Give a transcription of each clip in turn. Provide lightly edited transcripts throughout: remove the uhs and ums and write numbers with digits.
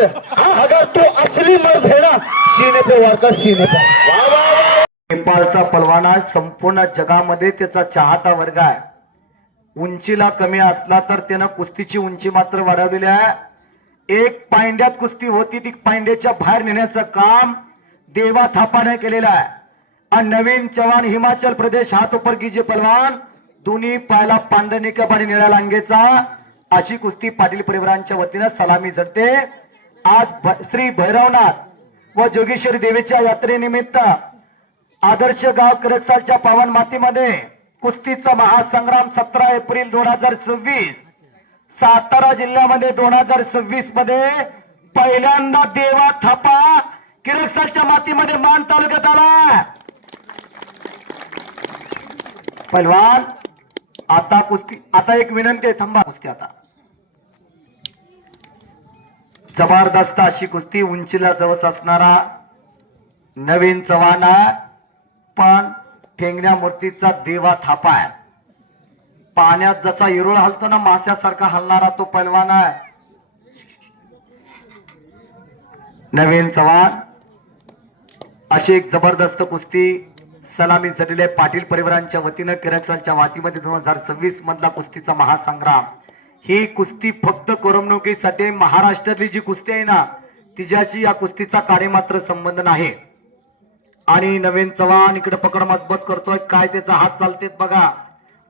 कर अगर तू असली मर्द है ना सीने पे वार कर सीने पे। वाह वाह वाह। नेपाळचा पलवान आहे, संपूर्ण जगामध्ये त्याचा चाहता वर्ग आहे. उंचीला कमी असला तर त्यानं कुस्तीची उंची मात्र वाढवलेली आहे. एक पायंड्यात कुस्ती होती ती पायंड्याच्या बाहेर नेण्याचं काम देवा थापाने केलेलं आहे. आणि नवीन चव्हाण हिमाचल प्रदेश हात ऊपर कीजिए पलवान, दोन्ही पायाला पांढरे निकब आणि निळ्या लांगेचा अशी कुस्ती पाटील परिवारांच्या वतीनं सलामी झडते. आज श्री भैरवनाथ व जोगेश्वरी देवीच्या यात्रेनिमित्त आदर्श गाव करकसालच्या पावन मातीमध्ये कुस्तीचा महासंग्राम 17 एप्रिल 2026 सातारा जिल्ह्यामध्ये 2026 मध्ये पहिल्यांदा देवा थापा किरकसालच्या मातीमध्ये मान तालुक्यात आला. पहिलवान आता कुस्ती, आता एक विनंती आहे, थांबा कुस्ती आता. जबरदस्त अशी कुस्ती, उंचीला जवस असणारा नवीन चव्हाण पण ठेंगण्या मूर्तीचा देवा थापा आहे. पाण्यात जसा हिरोळ हलतो ना मास्यासारखा हलणारा तो पैलवान आहे नवीन चव्हाण. अशी एक जबरदस्त कुस्ती सलामी झालेली आहे पाटील परिवारांच्या वतीनं किरकसालच्या मातीमध्ये 2026 मधला कुस्तीचा महासंग्राम. ही कुस्ती फक्त करमणुकीसाठी, महाराष्ट्रातली जी कुस्ती आहे ना तिच्याशी या कुस्तीचा काळे मात्र संबंध नाही. आणि नवीन चव्हाण इकडे पकड मजबूत करतोय, काय त्याचा हात चालतेत बघा.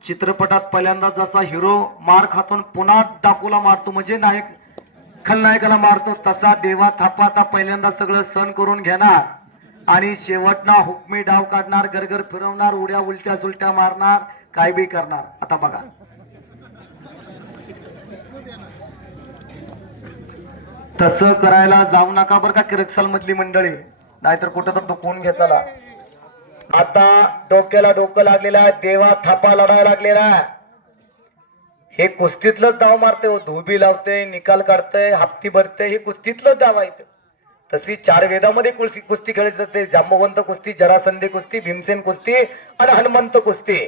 चित्रपटात पहिल्यांदा जसा हिरो मार खातून पुन्हा डाकूला मारतो म्हणजे नायक खलनायकाला मारतो, तसा देवा थापा आता पहिल्यांदा सगळं सण करून घेणार आणि शेवटना हुकमी डाव काढणार, गरगर फिरवणार, उड्या उलट्या सुलट्या मारणार, काय बी करणार. आता बघा तसं करायला जाऊ नका बरं का किरकसाल मधली मंडळी, नाहीतर कुठं तर दुखवून घ्यायचा. आता डोक्याला डोकं लागलेलं आहे, देवा थापा लढायला लागलेला आहे. हे कुस्तीतलंच डाव मारते हो, धोबी लावते, निकाल काढते, हप्ती भरते, हे कुस्तीतलं डाव आहे. तशी 4 वेदामध्ये कुस्ती खेळली जाते, जांबवंत कुस्ती, जरासंधी कुस्ती, भीमसेन कुस्ती आणि हनुमंत कुस्ती.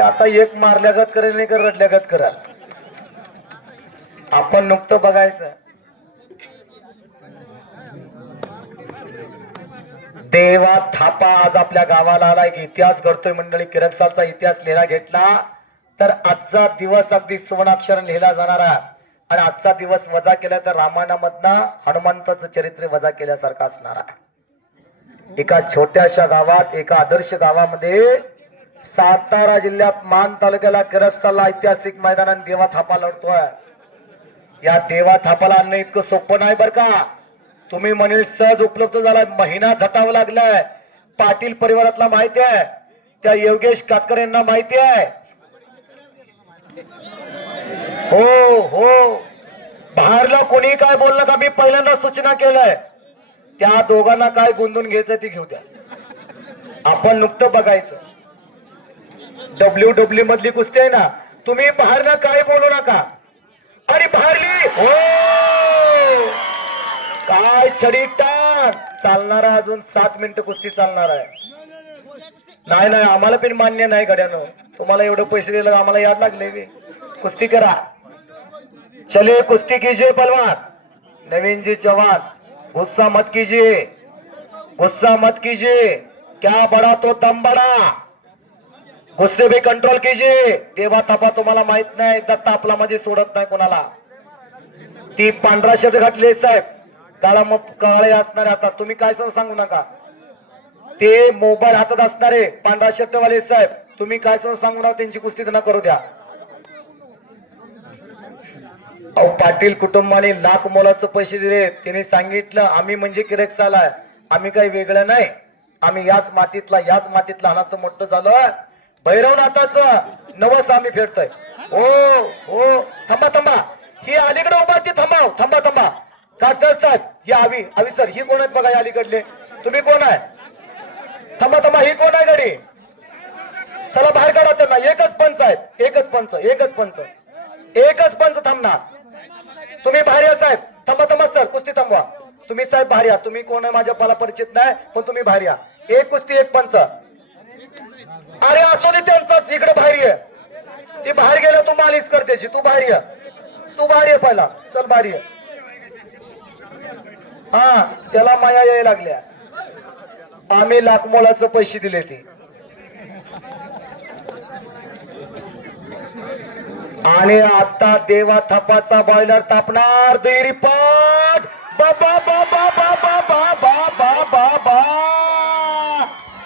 आता एक मारल्यागत करेल नाही कर रडल्यागत कराल. आपण नुकतं बघायचं देवा थापा आज आपल्या गावाला आला. एक इतिहास घडतोय मंडळी, किरकसालचा इतिहास लिहिला घेतला तर आजचा दिवस अगदी सुवर्णाक्षर लिहिला जाणार आहे. आणि आजचा दिवस वजा केला तर रामायणामधनं हनुमंताचं चरित्र वजा केल्यासारखं असणार आहे. एका छोट्याशा गावात, एका आदर्श गावामध्ये सातारा जिल्ह्यात मान तालुक्याला किरकसालला ऐतिहासिक मैदानात देवा थापा लढतोय. या देवा थापाला आणणं इतकं सोपं नाही बर का. तुम्ही म्हणेल सहज उपलब्ध झालाय, महिना झटावं लागलाय. पाटील परिवारातला माहिती आहे, त्या योगेश काटकर यांना माहिती आहे. हो हो, बाहेरला कोणी काय बोललं का मी पहिल्यांदा सूचना केलंय, त्या दोघांना काय गुंतून घ्यायचं ते घेऊ द्या. आपण नुकतं बघायचं WWE मधली कुस्ती आहे ना, तुम्ही बाहेरला काय बोलू नका. अरे बाहेरली हो काय छडी टाक चालणार आहे. अजून 7 मिनिटं कुस्ती चालणार आहे. नाही नाही आम्हाला पण मान्य नाही गड्यानो, तुम्हाला एवढे पैसे दिले आम्हाला याद लागले. कुस्ती करा, चले कुस्ती कीजिए पहलवान. नवीन जी जवान, गुस्सा मत कीजिए, गुस्सा मत कीजिए, क्या बड़ा तो दम बड़ा, गुस्से भी कंट्रोल कीजिए. देवा थापा तुम्हाला माहित नाही, एकदा तापला मध्ये सोडत नाही कोणाला. ती पांढरा शर्ट घातली साहेब, काळा काळे असणारे, आता तुम्ही काय सांगू नका. ते मोबाईल हातात असणारे पांढरा शर्ट वाले साहेब, तुम्ही काय सांगू नका, त्यांची कुस्ती त्यांना करू द्या. अहो पाटील कुटुंबाने लाख मोलाचे पैसे दिले. त्यांनी सांगितलं आम्ही म्हणजे किरकसाल आहे, आम्ही काही वेगळं नाही, आम्ही याच मातीतला लहानाचं मोठं झालं. भैरवनाथाचं नवस आम्ही फेडतोय. हो हो, थांबा थांबा, ही अलीकडे उभा ती थांबा थांबा थांबा. काटकर साहेब ही आवी सर, ही कोण आहेत बघा या अलीकडले, तुम्ही कोण आहे? थांबा थांबा, ही कोण आहे गाडी? चला बाहेर काढा त्यांना. एकच पंच आहेत, एकच पंच, एकच पंच, एकच पंच थांबणार. तुम्ही बाहेर या साहेब. थांबा थांबा सर, कुस्ती थांबवा. तुम्ही साहेब बाहेर या. तुम्ही कोण आहे माझ्या मला परिचित नाही, पण तुम्ही बाहेर या. एक कुस्ती एक पंच. अरे असू दे त्यांचाच, इकडे बाहेर ये. ती बाहेर गेल्या तू मालिश करतेची, तू बाहेर ये. तू बाहेर ये पहिला, चल बाहेर ये. हा त्याला माया यायला लागल्या. आम्ही लाखमोलाचं पैसे दिले ते. आणि आता देवा थापाचा बॉयलर तापणार. दुहेरी पाठ. बाबा बाबा बाबा बाबा बाबा बा.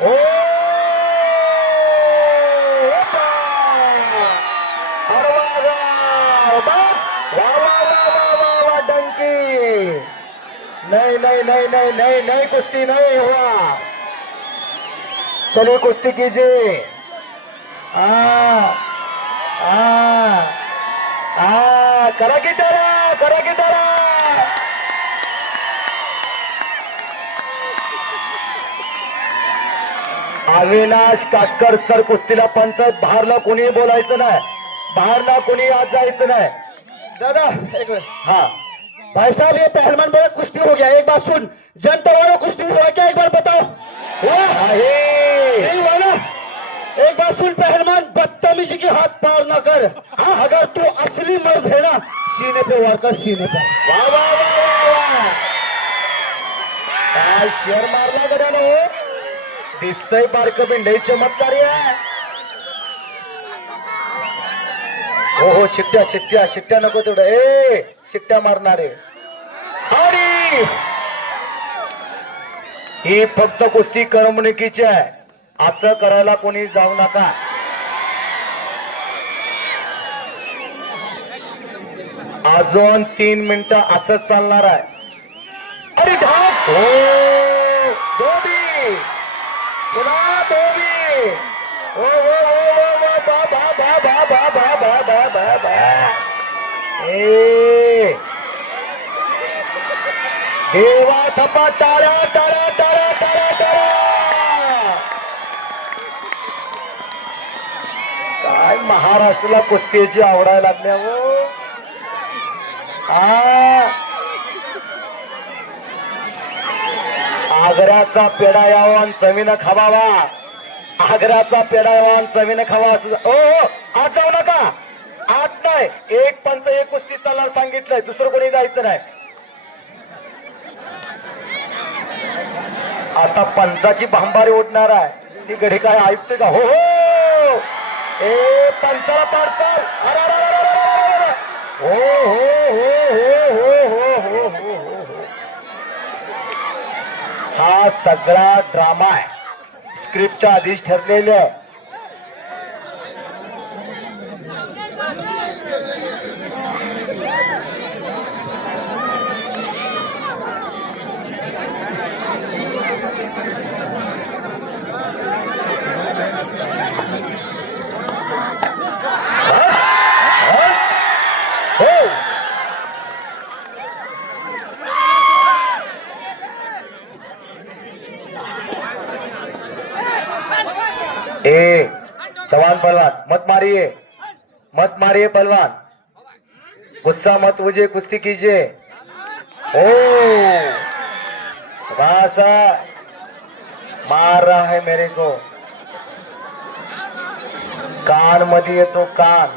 ओ डंकी. नहीं नहीं नहीं नहीं नहीं नहीं कुश्ती नहीं हुआ. चलिए कुश्ती कीजिए. करा की तरह, करा की तरह. अविनाश काटकर सर कुस्तीला पंच. बाहेरला कोणी बोलायचं नाही, बाहेरला कोणी आज जायचं नाही. दादा एक मिनट. हाँ भाई साहब ये पहलवान बोले कुश्ती हो गया, एक बात सुन. जनता वालों कुश्ती हुआ क्या, एक बार बताओ. हुआ नहीं हुआ ना. एक बात सुन पहलवान, बदतमीजी की हाथ पार ना कर. हाँ अगर तू असली मर्द है ना, सीने पे वार कर, सीने पे. वाह वाह वाह वाह वाह. काय शेर मारला गड्यानं हो. दिसतंय बारक बिंडई चमत्कारी आहे. हो हो शिट्ट्या शिट्ट्या शिट्ट्या नको तेवढं. ए शिट्ट्या मारणारे. आणि ही फक्त कुस्ती करमणुकीची आहे, असं करायला कोणी जाऊ नका. अजून 3 मिनिटं असंच चालणार आहे. अरे ढाक. हो धोबी पुन्हा धोबी. हो हो हो बा बा बा बा बा बा बा बा बा बा. ए देवा थपा टाळ्या टाळ्या टाळ्या टाळ्या टाळ्या. काय महाराष्ट्राला कुस्तीची आवडायला लागल्या हो. आग्र्याचा पेढा यावा आणि चवीनं खावावा. आग्र्याचा पेढा यावा आणि चवीनं खावा. असं ओ आज जाऊ नका. आत नाही. एक पंच एक कुस्ती चालणार सांगितलंय, दुसरं कोणी जायचं नाही. आता पंचाची भांबारी उडणार आहे. ती गडी काय ऐकते का. हो हो ए पंचाला पाडचाल. हो हो हो हो हो हो हो हो हो. हा सगळा ड्रामा आहे, स्क्रिप्टच्या आधीच ठरलेले आहे. ए जवान पहलवान मत मारिए, मत मारिए पहलवान. गुस्सा मत मुझे, कुश्ती कीजिए. ओ शाबाश. मार रहा है मेरे को. कान मध्ये येतो कान.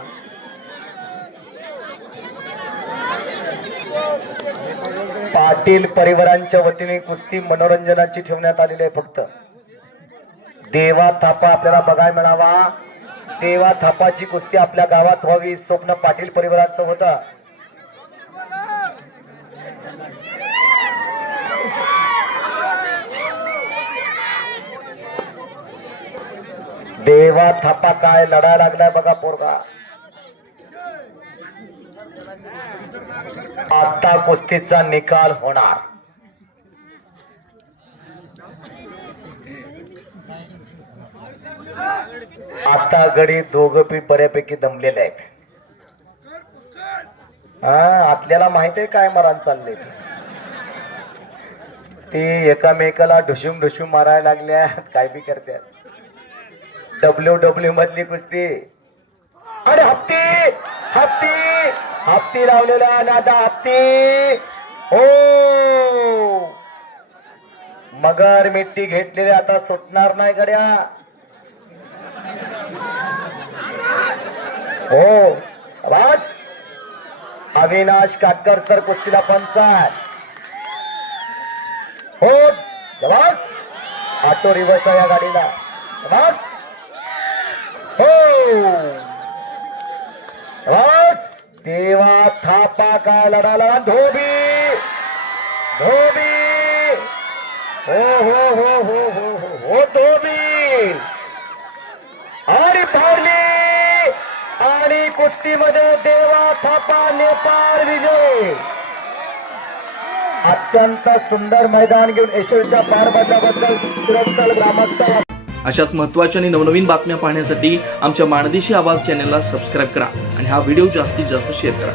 पाटील परिवारांच्या वतीने कुस्ती मनोरंजनाची ठेवण्यात आलेली आहे. फक्त देवा थापा आपल्याला बघायला मिळावा. देवा थापाची कुस्ती आपल्या गावात व्हावी, स्वप्न पाटील परिवाराचं होतं. देवा थापा काय लढायला लागलाय बघा पोरगा. आता कुस्तीचा निकाल होणार. आता गडी दोघं पी बऱ्यापैकी दमलेले आहेत. आपल्याला माहित आहे काय मरण चालले. ते एकामेकाला ढुशूम ढुशूम मारायला लागल्यात, काय बी करतात. WWE मधली कुस्ती. अरे हप्ती हप्ती हप्ती लावलेला नादा हप्ती. हो मगर मिट्टी घेतलेले आता सुटणार नाही गड्या. हो शाबास. अविनाश काटकर सर कुस्तीला पंच आहे. हो जवास ऑटो रिव्हर्स आहे या गाडीला. जवास हो जवास देवा थापा काय लढाला. धोबी धोबी हो हो हो हो हो हो हो धोबी आणि पावली आणि कुस्तीमध्ये देवा थापा नेपाळ विजय. अत्यंत सुंदर मैदान घेऊन यशवंतच्या पार पडल्याबद्दल सुरक्षल ग्रामस्थ. अशाच महत्त्वाच्या आणि नवनवीन बातम्या पाहण्यासाठी आमच्या माणदेशी आवाज चॅनलला सबस्क्राईब करा आणि हा व्हिडिओ जास्तीत जास्त शेअर करा.